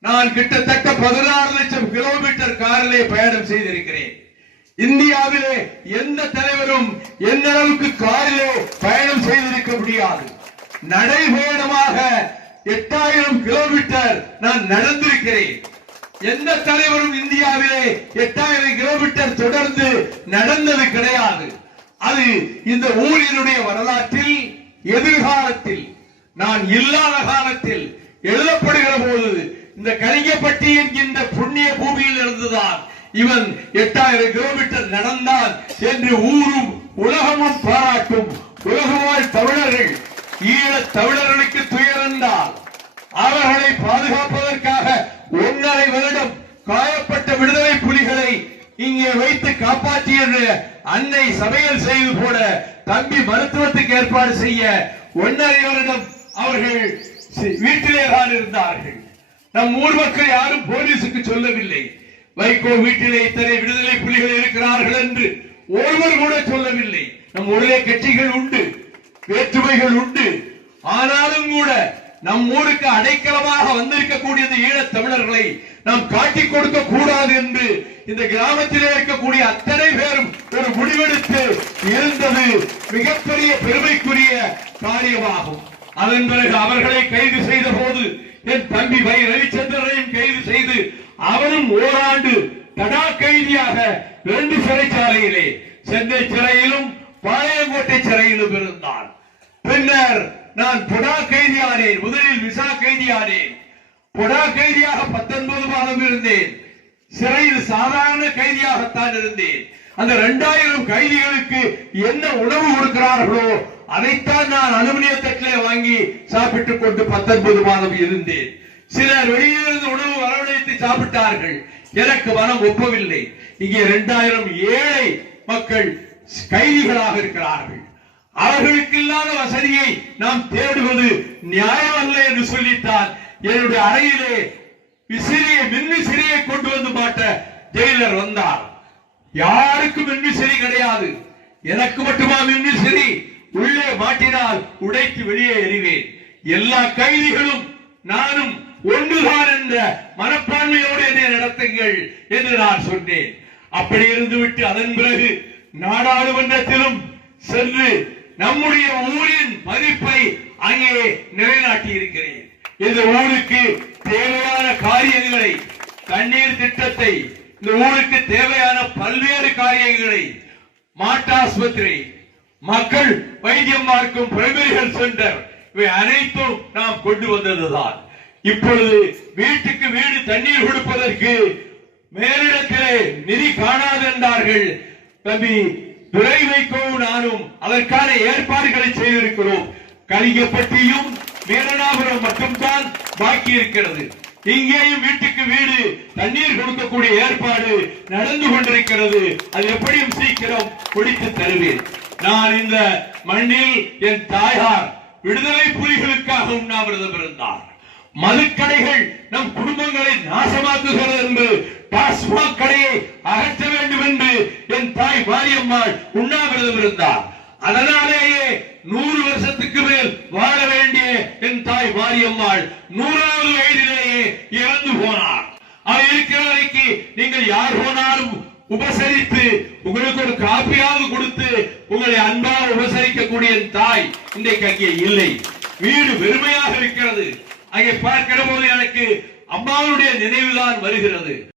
நான் கிட்டத்தட்ட பதினாறு லட்சம் கிலோமீட்டர் காரிலே பயணம் செய்திருக்கிறேன். இந்தியாவிலே எந்த தலைவரும் எந்த அளவுக்கு காரிலே பயணம் செய்திருக்க முடியாது. நடைபயணமாக எட்டாயிரம் கிலோமீட்டர் நான் நடந்திருக்கிறேன். எந்த தலைவரும் இந்தியாவிலே எட்டாயிரம் கிலோமீட்டர் தொடர்ந்து நடந்தது கிடையாது. அது இந்த ஊழியனுடைய வரலாற்றில் எதிர்காலத்தில் நான் இல்லாத காலத்தில் எழுதப்படுகிற போது இந்த கலிங்கப்பட்டி என்கின்ற புண்ணிய பூமியில் இருந்துதான் இவன் எட்டாயிரம் கிலோமீட்டர் நடந்தான் என்று ஊரும் உலகமும் பாராட்டும். உலகவாழ் தமிழர்கள் ஈழத் தமிழர்களுக்கு துயரந்தால் அவர்களை பாதுகாப்பதற்காக ஒன்றரை வருடம் காயப்பட்ட விடுதலை புலிகளை இங்கே வைத்து காப்பாற்றிய அன்னை சமையல் செய்து போட தம்பி மருத்துவத்துக்கு ஏற்பாடு செய்ய ஒன்றரை வருடம் அவர்கள் வீட்டிலே தான் இருந்தார்கள். நம் ஊர் மக்கள் யாரும் போலீசுக்கு சொல்லவில்லை. வைகோ வீட்டிலே இத்தனை விடுதலை புலிகள் இருக்கிறார்கள் என்று ஒருவர் கூட சொல்லவில்லை. நம் ஊரிலே கட்சிகள் உண்டு வேற்றுமைகள் உண்டு. ஆனாலும் கூட நம் ஊருக்கு அடைக்கலமாக வந்திருக்கக்கூடிய இந்த ஈழத் தமிழர்களை நாம் காட்டிக் கொடுக்க கூடாது என்று இந்த கிராமத்திலே இருக்கக்கூடிய அத்தனை பேரும் ஒரு முடிவெடுத்து இருந்தது மிகப்பெரிய பெருமைக்குரிய காரியமாகும். அதன் பிறகு அவர்களை கைது செய்த போது என் தம்பி வை ரவிச்சந்திரனையும் கைது செய்து அவரும் ஓராண்டு தடா கைதியாக ரெண்டு சிறைச்சாலையிலே சென்னை சிறையிலும் பாளையங்கோட்டை சிறையிலும் இருந்தார் பின்னர் நான் புடா கைதியானேன் முதலில் விசா கைதியானேன் புடா கைதியாக பத்தொன்பது மாதம் இருந்தேன். சிறையில் சாதாரண கைதியாகத்தான் இருந்தேன். அந்த இரண்டாயிரம் கைதிகளுக்கு என்ன உணவு கொடுக்கிறார்களோ அதைத்தான் நான் அலுமினிய தட்டிலே வாங்கி சாப்பிட்டுக் கொண்டு பத்தொன்பது மாதம் இருந்தேன். சிலர் வெளியிலிருந்து உணவு வரவழைத்து சாப்பிட்டார்கள். எனக்கு மனம் ஒப்பவில்லை. இங்கே இரண்டாயிரம் ஏழை மக்கள் கைதிகளாக இருக்கிறார்கள். அவர்களுக்கு இல்லாத வசதியை நாம் தேடுவது நியாயம் அல்ல என்று சொல்லித்தான். என்னுடைய அறையிலே விசிறியை மின்விசிறியை கொண்டு வந்து மாட்ட ஜெயிலர் வந்தார். யாருக்கும் மின்விசிறி கிடையாது. எனக்கு மட்டுமா மின்விசிறி? மாட்டினால் உடைத்து வெளியே எறிவேன். எல்லா கைதிகளும் நானும் ஒன்றுதான் என்ற மனப்பான்மையோடு என்னை நடத்துங்கள் என்று நான் சொன்னேன். அப்படி இருந்துவிட்டு அதன் பிறகு நாடாளுமன்றத்திலும் சென்று நம்முடைய ஊரின் மதிப்பை அங்கே நிலைநாட்டி இருக்கிறேன் இந்த ஊருக்கு தேவையான காரியங்களை தண்ணீர் திட்டத்தை இந்த ஊருக்கு தேவையான பல்வேறு காரியங்களை மாட்டாஸ்பத்திரி மக்கள் வைத்தியம் பார்க்கும் பிரைமரி ஹெல்த் சென்டர் இவை அனைத்தும் நாம் கொண்டு வந்ததுதான். இப்பொழுது வீட்டுக்கு வீடு தண்ணீர் கொடுப்பதற்கு மேலிடத்திலே நிதி காணாது என்றார்கள். தம்பி துறை வைக்கவும் நானும் அதற்கான ஏற்பாடுகளை செய்திருக்கிறோம். கலிங்கப்பட்டியும் மேலனாபுரம் மட்டும்தான் பாக்கி இருக்கிறது. இங்கேயும் வீட்டுக்கு வீடு தண்ணீர் கொடுக்கக்கூடிய ஏற்பாடு நடந்து கொண்டிருக்கிறது. அது எப்படியும் சீக்கிரம் முடித்து தருவேன். நான் இந்த மண்ணில் என் தாயார் விடுதலை புலிகளுக்காக உண்ணாவிரதம் இருந்தார் மதுக்கடைகள் நம் குடும்பங்களை நாசமாக்குகிறது என்று டாஸ்மாக் கடையை அகற்ற வேண்டும் என்று என் தாய் மாரியம்மாள் உண்ணாவிரதம் இருந்தார் அதனாலேயே நூறு வருஷத்துக்கு மேல் வாழ வேண்டிய என் தாய் மாரியம்மாள் நூறாவது வயதிலேயே இறந்து போனார். அவர் இருக்கிற வரைக்கு நீங்கள் யார் போனாலும் உபசரித்து உங்களுக்கு ஒரு காப்பியாவது கொடுத்து உங்களை அன்பாக உபசரிக்கக்கூடிய தாய் இன்றைக்கு அங்கே இல்லை. வீடு வெறுமையாக இருக்கிறது. அங்கே பார்க்கிற போது எனக்கு அம்மாவுடைய நினைவுதான் வருகிறது.